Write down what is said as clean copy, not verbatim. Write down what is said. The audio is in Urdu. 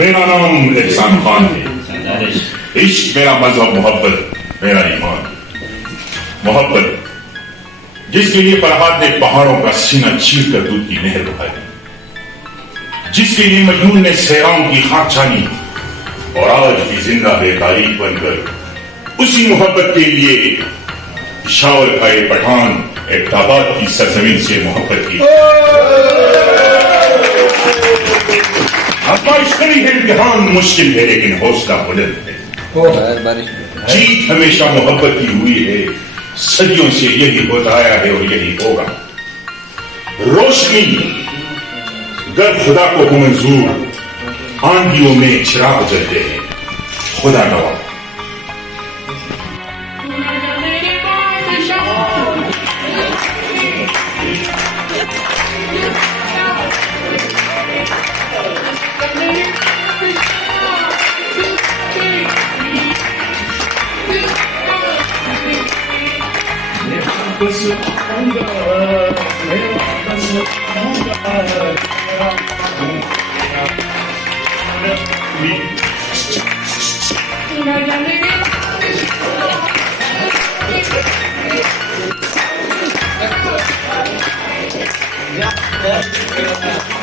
میرا نام احسان خان ہے. عشق میرا مذہب، محبت میرا ایمان. محبت جس کے لیے فرحاد نے پہاڑوں کا سینہ چیر کر دودھ کی نہر بہائی، جس کے لیے مجنون نے سیرام کی خاک چھانی اور آج بھی زندہ بے تاریخ بن کر اسی محبت کے لیے پشاور کا یہ پٹھان ایبٹ کی سرزمین سے محبت کی. آزمائش کڑی ہے، امتحان مشکل ہے، لیکن حوصلہ بلند ہے. جیت ہمیشہ محبت کی ہوئی ہے، صدیوں سے یہی ہوتا آیا ہے اور یہی ہوگا. روشنی گر خدا کو ہو منظور، آندھیوں میں چراغ جلتے ہیں. خدا گواہ. Yeah.